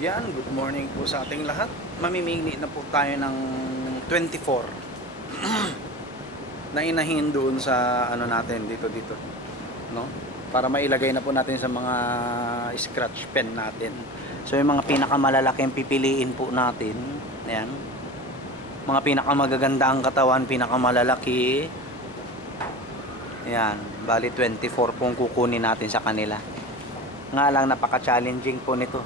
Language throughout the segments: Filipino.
Yan, good morning po sa ating lahat. Mamimili na po tayo ng 24 na inahin doon sa ano natin dito, no? Para mailagay na po natin sa mga scratch pen natin. So yung mga pinakamalalaking pipiliin po natin. Ayan. Mga pinakamagaganda ang katawan, pinakamalalaki. Ayan, bali 24 pong kukunin natin sa kanila. Nga lang napaka-challenging po nito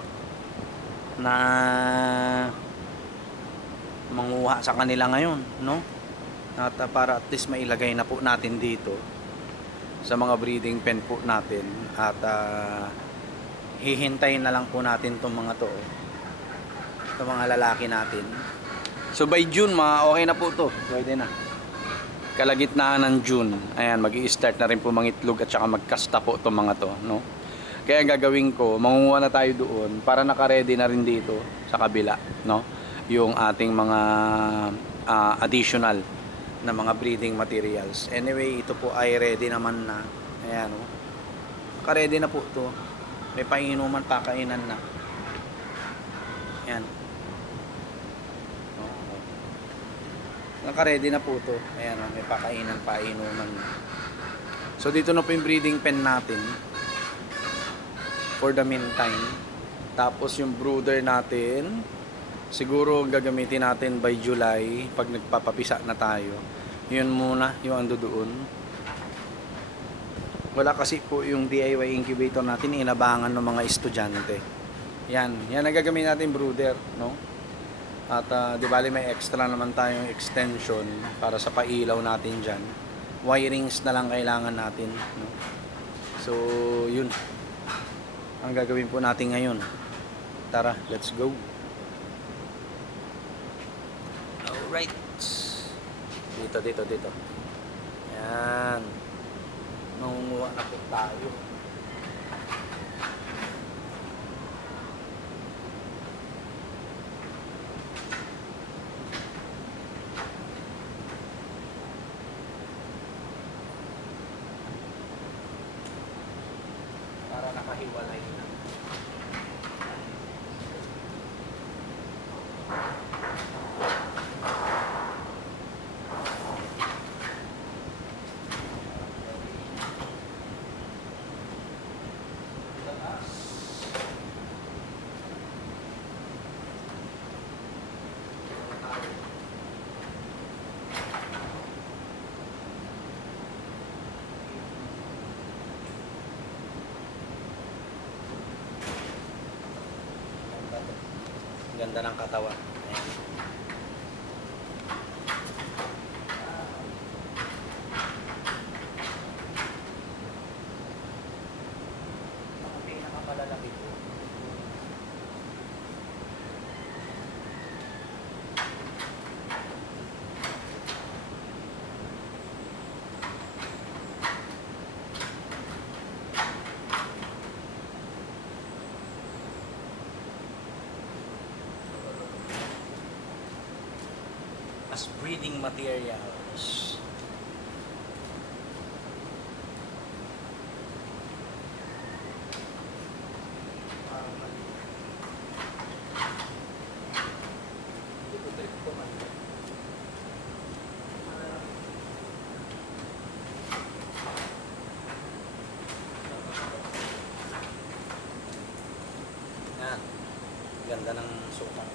na manguha sa kanila ngayon, no? At para at least mailagay na po natin dito sa mga breeding pen po natin at hihintayin na lang po natin itong mga to, itong mga lalaki natin. So by June, okay na po to, pwede na. Kalagitnaan ng June, ayan, mag-i-start na rin po mangitlog at saka magkasta po itong mga to, no? Kaya ang gagawin ko, mangunguha na tayo doon para naka-ready na rin dito sa kabila, no? Yung ating mga additional na mga breeding materials. Anyway, ito po ay ready naman na. Ayan, no? Naka-ready na po to. May painuman, pakainan na. Ayan. Naka-ready na po to. Ayan, no? May pakainan, painuman na. So dito na po yung breeding pen natin for the meantime. Tapos yung brooder natin siguro gagamitin natin by July pag nagpapapisa na tayo. Yun muna yung ando doon. Wala kasi po yung DIY incubator natin, inabangan ng mga estudyante. Yan ang gagamitin natin, brooder, no? At di bali may extra naman tayong extension para sa pailaw natin dyan. Wirings na lang kailangan natin, no? So yun ang gagawin po natin ngayon. Tara, let's go. Alright. Dito. Yan. Mangunguha na po tayo. Para nakahiwalay na. Ganda ng katawan. Ayan. Ang pinakamalalaki po. As breeding materials. Yan. Ganda ng sukat.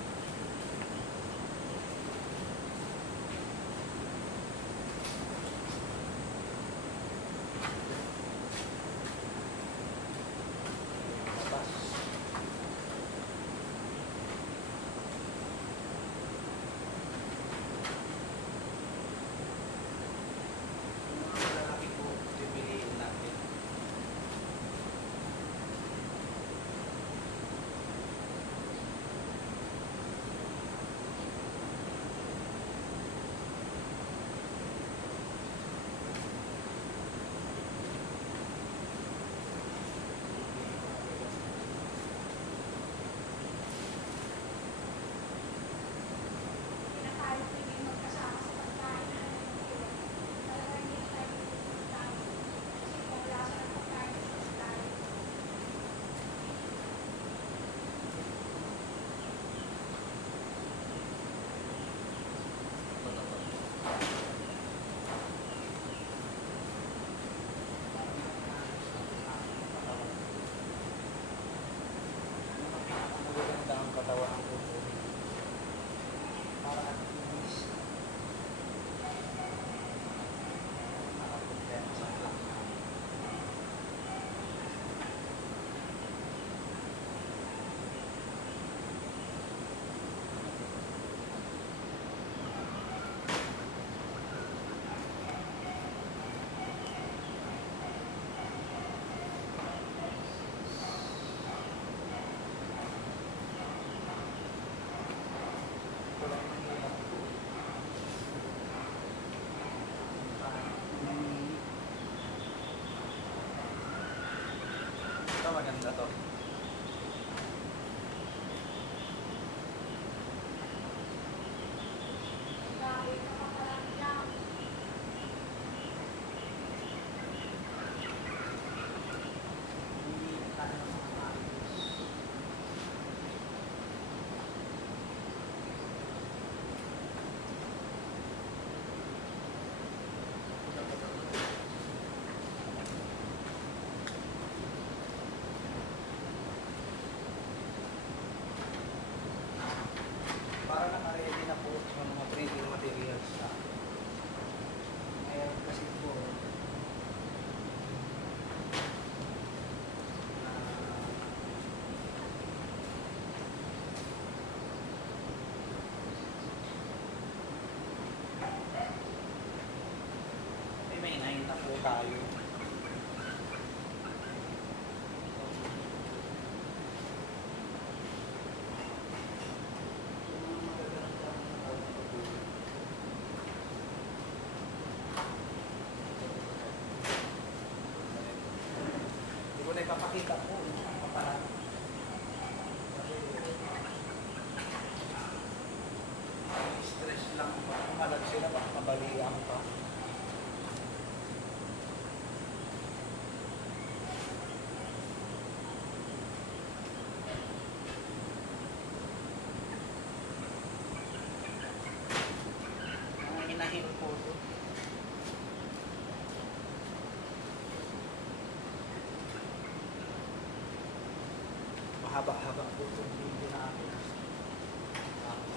itong video natin.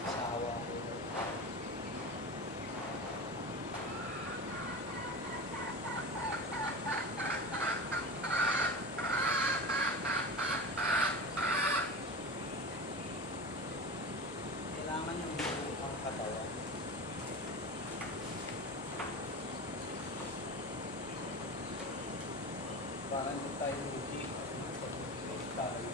Asawa ko. Kailangan yung buong katawan. Para hindi tayo lugi. Pag tayo.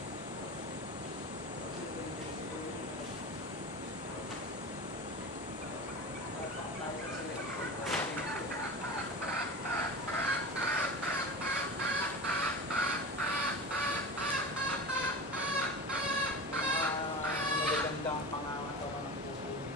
Magagandang pangangatawan ng kukunin.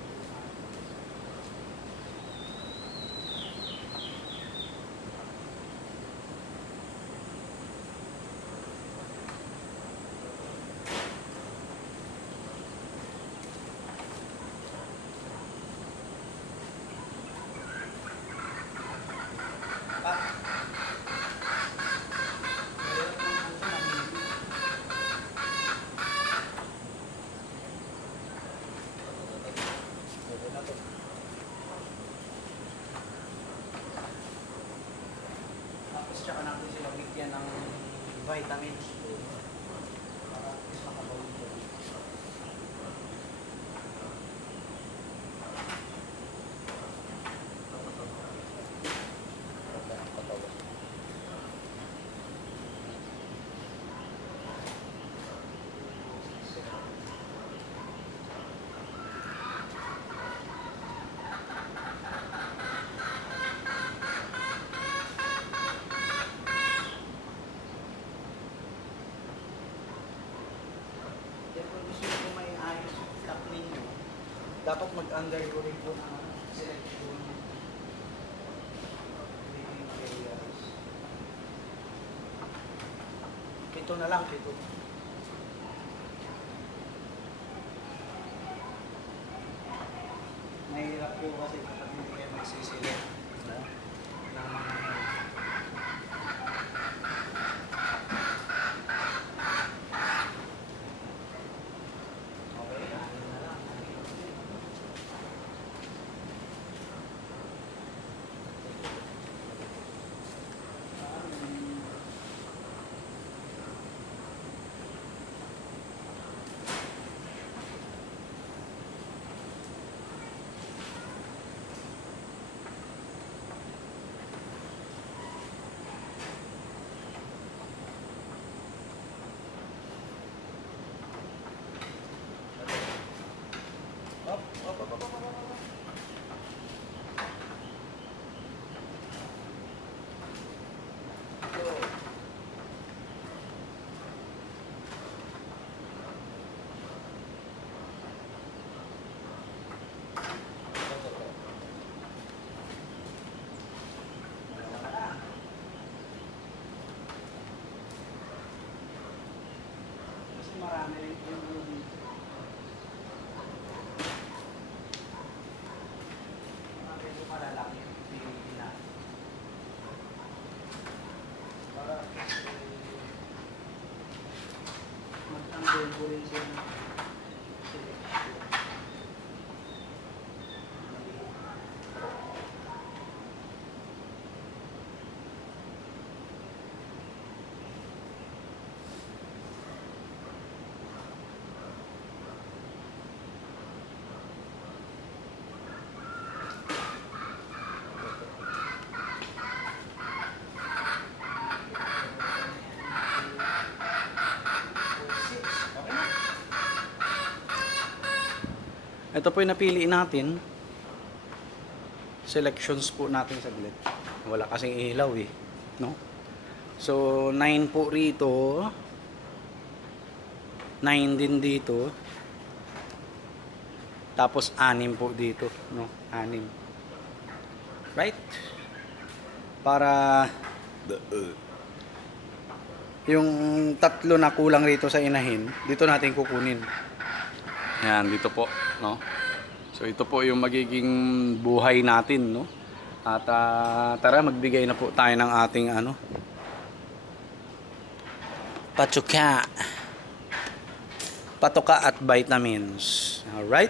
Tapos tsaka natin sila bigyan ng vitamins para at least makabawin ko. Dapat mag-undergo rin po ng selection living materials. Ito na lang, ito. Nahihirap po kasi kapag hindi kayo magsisilip, no? Ng mga okay, ano na lang. Up, up, up, up, up, up, up. Go. Kasi marami rin yung medyo malalaki yung pinili natin. Para magtanggol ko rin siya ng selection. Ito po yung napili natin. Selections po natin saglit. Wala kasing ilaw eh, no? So 9 po rito. 9 din dito. Tapos 6 po dito, no? 6. Right? Para yung 3 na kulang rito sa inahin, dito natin kukunin. Yan, dito po, no? So ito po yung magiging buhay natin, no? At tara, magbigay na po tayo ng ating patsuka. patoka at vitamins. Alright?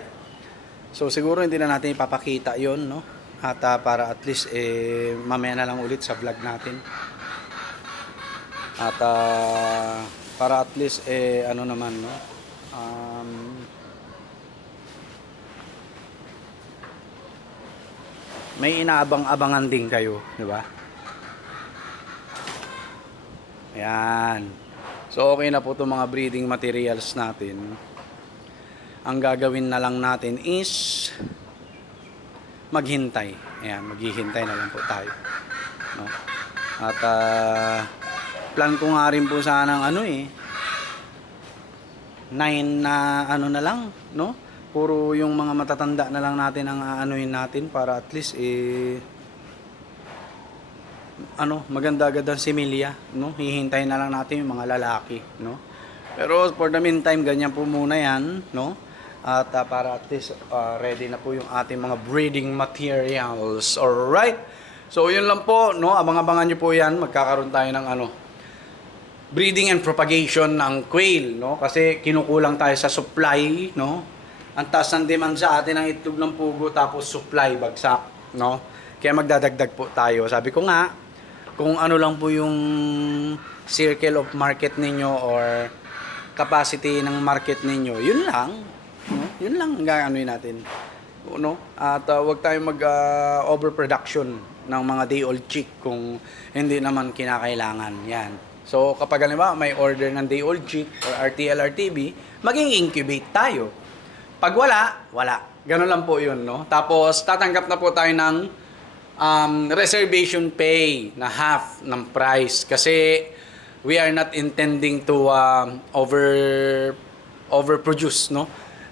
So siguro hindi na natin ipapakita yon, no? At para at least mamaya na lang ulit sa vlog natin. At para at least ano naman, no? May inaabang-abangan din kayo, di ba? Ayan. So okay na po itong mga breeding materials natin. Ang gagawin na lang natin is maghintay. Ayan, maghihintay na lang po tayo. No? At plan ko nga rin po sanang 9 na ano na lang, no? Puro yung mga matatanda na lang natin ang aanuhin natin para at least maganda agad ang similya, no? Hihintayin na lang natin yung mga lalaki, no? Pero for the meantime, ganyan po muna yan, no? At para at least ready na po yung ating mga breeding materials. Alright? So yun lang po, no? Abang-abangan nyo po yan. Magkakaroon tayo ng breeding and propagation ng quail, no? Kasi kinukulang tayo sa supply, no? Ang taas ng demand sa atin ng itlog ng pugo, tapos supply bagsak, no? Kaya magdadagdag po tayo. Sabi ko nga, kung ano lang po yung circle of market ninyo or capacity ng market ninyo, yun lang, no? Yun lang ang gagawin natin, no? At wag tayong overproduction ng mga day-old chick kung hindi naman kinakailangan. Yan. So kapag halimbawa may order ng day-old chick or RTL, RTB, maging incubate tayo. Pag wala. Ganun lang po yun, no? Tapos tatanggap na po tayo ng reservation pay na half ng price kasi we are not intending to overproduce, no?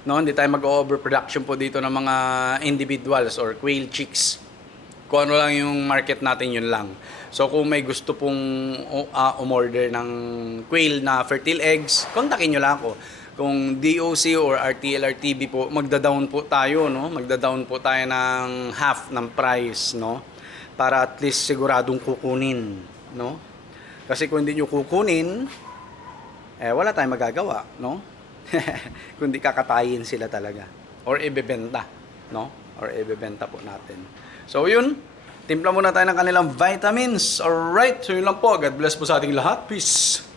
Hindi tayo mag-overproduction po dito ng mga individuals or quail chicks. Kung ano lang yung market natin, yun lang. So kung may gusto pong umorder ng quail na fertile eggs, kontakin nyo lang ako. Kung DOC or RTL, RTB po, magda-down po tayo, no? Magda-down po tayo ng half ng price, no? Para at least siguradong kukunin, no? Kasi kung hindi nyo kukunin, wala tayong magagawa, no? Kundi kakatayin sila talaga. Or ibebenta, no? Or ibebenta po natin. So yun, timpla muna tayo ng kanilang vitamins. Alright, so yun lang po. God bless po sa ating lahat. Peace!